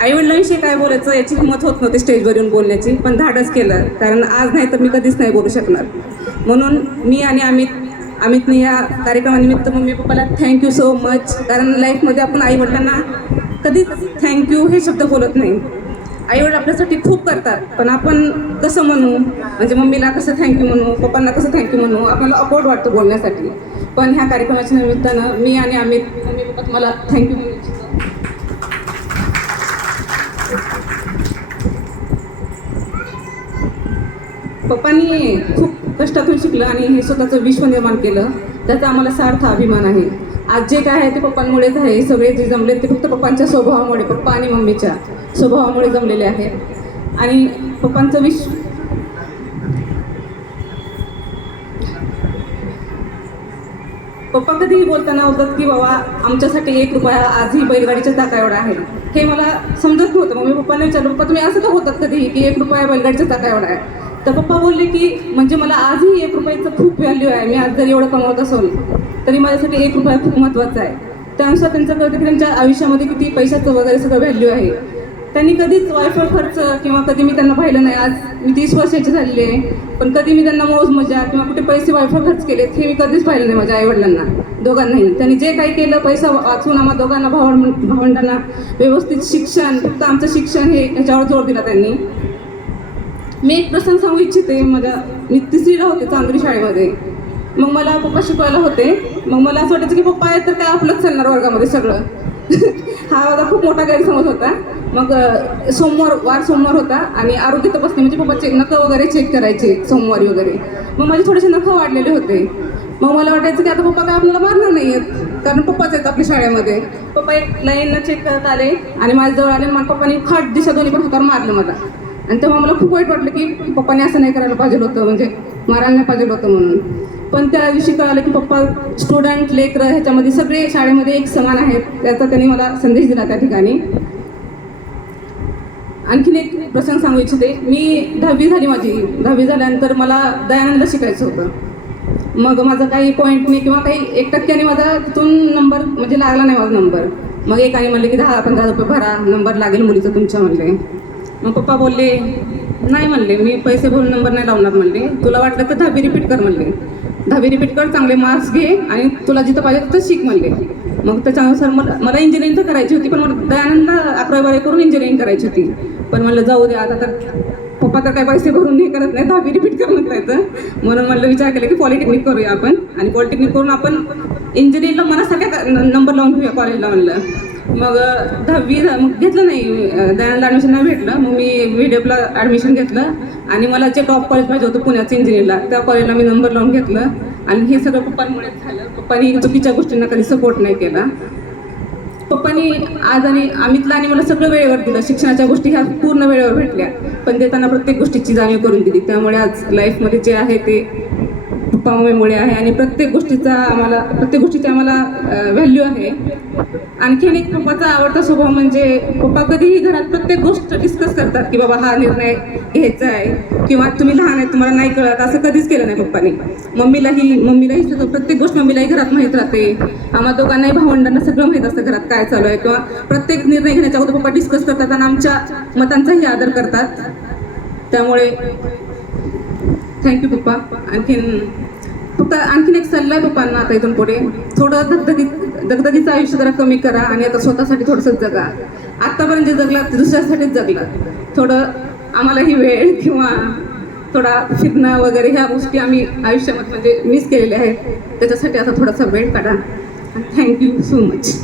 आईवडिलांविषयी काय बोलायचं याची हिंमत होत नव्हती स्टेजवर येऊन बोलण्याची, पण धाडस केलं, कारण आज नाही तर मी कधीच नाही बोलू शकणार. म्हणून मी आणि अमितने या कार्यक्रमानिमित्त मम्मी पप्पाला थँक्यू सो मच. कारण लाईफमध्ये आपण आईवडिलांना कधीच थँक्यू हे शब्द बोलत नाही. आईवडील आपल्यासाठी खूप करतात, पण आपण कसं म्हणू, म्हणजे मम्मीला कसं थँक्यू म्हणू, पप्पांना कसं थँक्यू म्हणू, आपल्याला अवघड वाटतं बोलण्यासाठी. पण ह्या कार्यक्रमाच्या निमित्तानं मी आणि मम्मी पप्पा तुम्हाला थँक्यू म्हणू इच्छितो. पप्पांनी खूप कष्टातून शिकलं आणि हे स्वतःचं विश्व निर्माण केलं, त्याचा आम्हाला सार्थ अभिमान आहे. आज जे काय आहे ते पप्पांमुळेच आहे. सगळे जे जमले ते फक्त पप्पांच्या स्वभावामुळे, पप्पा आणि मम्मीच्या स्वभावामुळे जमलेले आहेत. आणि पप्पांचं पप्पा कधीही बोलताना बोलतात की बाबा आमच्यासाठी 1 रुपया आजही बैलगाडीच्या चाका एवढा आहे. हे मला समजत नव्हतं. मग मी पप्पांना विचारलं, पप्पा तुम्ही असं का होतात कधीही की 1 रुपया बैलगाडीच्या चाका एवढा आहे? तर पप्पा बोलले की म्हणजे मला आजही 1 रुपयाचं खूप व्हॅल्यू आहे. मी आज जर एवढं कमवत असेल तरी माझ्यासाठी 1 रुपया खूप महत्त्वाचा आहे. त्यानुसार त्यांचं कळतं की त्यांच्या आयुष्यामध्ये किती पैशाचं वगैरे सगळं व्हॅल्यू आहे. त्यांनी कधीच वायफळ खर्च किंवा कधी मी त्यांना पाहिलं नाही. आज मी 30 वर्षाची झालेली आहे, पण कधी मी त्यांना मौज मजा किंवा कुठे पैसे वायफळ खर्च केलेत हे मी कधीच पाहिलं नाही माझ्या आईवडिलांना, दोघांनाही. त्यांनी जे काही केलं पैसा वाचून आम्हा दोघांना भावंडांना व्यवस्थित शिक्षण, फक्त आमचं शिक्षण हे ह्याच्यावर जोर दिला त्यांनी. मी एक प्रसंग सांगू इच्छिते. मी 3रीला होते चांदोरी शाळेमध्ये. मग मला पप्पा शिकवायला होते. मग मला असं वाटायचं की पप्पा आहेत तर काय आपलंच चालणार वर्गामध्ये सगळं. हा माझा खूप मोठा गैरसमज होता. मग वार सोमवार होता आणि आरोग्य तपासणी म्हणजे पप्पाचे नखं वगैरे चेक करायचे सोमवारी वगैरे. मग माझे थोडेसे नखं वाढलेले होते. मग मला वाटायचं की आता पप्पा काय आपल्याला मारणार नाही आहेत, कारण पप्पाच आहेत आपल्या शाळेमध्ये. पप्पा एक लाईननं चेक करत आले आणि माझ्याजवळ आले. मग पप्पानी खाट दिशा दोन्ही पण हातावर मारलं मला. आणि तेव्हा मला खूप वाईट वाटलं की पप्पाने असं नाही करायला पाहिजे होतं, म्हणजे मारायला नाही पाहिजे होतं म्हणून. पण त्या दिवशी कळालं की पप्पा स्टुडंट लेकरं ह्याच्यामध्ये सगळे शाळेमध्ये एक समान आहेत, त्याचा त्यांनी मला संदेश दिला त्या ठिकाणी. आणखीन एक प्रसंग सांगू इच्छिते. मी 10वी झाली माझी. 10वी झाल्यानंतर मला दयानंदला शिकायचं होतं. मग माझं काही पॉईंटने किंवा काही 1% माझा तिथून नंबर म्हणजे लागला नाही माझा नंबर. मग एकाने म्हणले की 10-15 रुपये भरा, नंबर लागेल मुलीचं तुमच्या म्हणले. मग पप्पा बोलले नाही म्हणले, मी पैसे भरून नंबर नाही लावणार म्हणले. तुला वाटलं तर 10वी रिपीट कर म्हणले. 10वी रिपीट कर, चांगले मार्क्स घे आणि तुला जिथं पाहिजे तिथं शिक म्हणले. मग त्याच्यानुसार मला इंजिनिअरिंग तर करायची होती, पण मला दयानंदला 11वी करून इंजिनिअरिंग करायची होती. पण म्हणलं जाऊ दे आता, तर पप्पा तर काय पैसे भरून हे करत नाही, 10वी रिपीट कर म्हणता येतं. म्हणून म्हणलं विचार केला की पॉलिटेक्निक करूया आपण, आणि पॉलिटेक्निक करून आपण इंजिनिअरिंगला मनासारख्या नंबर लावून घेऊया कॉलेजला म्हणलं. मग 10वी मग घेतलं नाही, दयानंदला ॲडमिशन नाही भेटलं. मग मी VDFला ॲडमिशन घेतलं आणि मला जे टॉप कॉलेज पाहिजे होतं पुण्याचं इंजिनिअरिंगला, त्या कॉलेजला मी नंबर लावून घेतलं. आणि हे सगळं पप्पांमुळेच झालं. पप्पांनी चुकीच्या गोष्टींना कधी सपोर्ट नाही केला. पप्पांनी आज आणि अमितला आणि मला सगळं वेळेवर दिलं. शिक्षणाच्या गोष्टी ह्या पूर्ण वेळेवर भेटल्या, पण देताना प्रत्येक गोष्टीची जाणीव करून दिली. त्यामुळे आज लाईफमध्ये जे आहे ते पप्पा मम्मीमुळे आहे, आणि प्रत्येक गोष्टीची आम्हाला व्हॅल्यू आहे. आणखीन एक पप्पाचा आवडता स्वभाव म्हणजे पप्पा कधीही घरात प्रत्येक गोष्ट डिस्कस करतात की बाबा हा निर्णय घ्यायचा आहे, किंवा तुम्ही लहान आहे तुम्हाला नाही कळत, असं कधीच केलं नाही पप्पांनी. मम्मीलाही सगळं प्रत्येक गोष्ट मम्मीलाही घरात माहीत राहते. आम्हा दोघांनाही भावंडांना सगळं माहीत असतं घरात काय चालू आहे, किंवा प्रत्येक निर्णय घेण्याच्या अगोदर पप्पा डिस्कस करतात आणि आमच्या मतांचाही आदर करतात. त्यामुळे थँक्यू पप्पा. आणखीन एक सल्ला आहे पप्पांना, आता इथून पुढे थोडं दगदगीचं आयुष्य जरा कमी करा आणि आता स्वतःसाठी थोडंसं जगा. आत्तापर्यंत जे जगला ते दुसऱ्यासाठीच जगला. थोडं आम्हालाही वेळ किंवा थोडा फिरणं वगैरे ह्या गोष्टी आम्ही आयुष्यामध्ये म्हणजे मिस केलेल्या आहेत. त्याच्यासाठी आता थोडासा वेळ काढा. Thank you so much.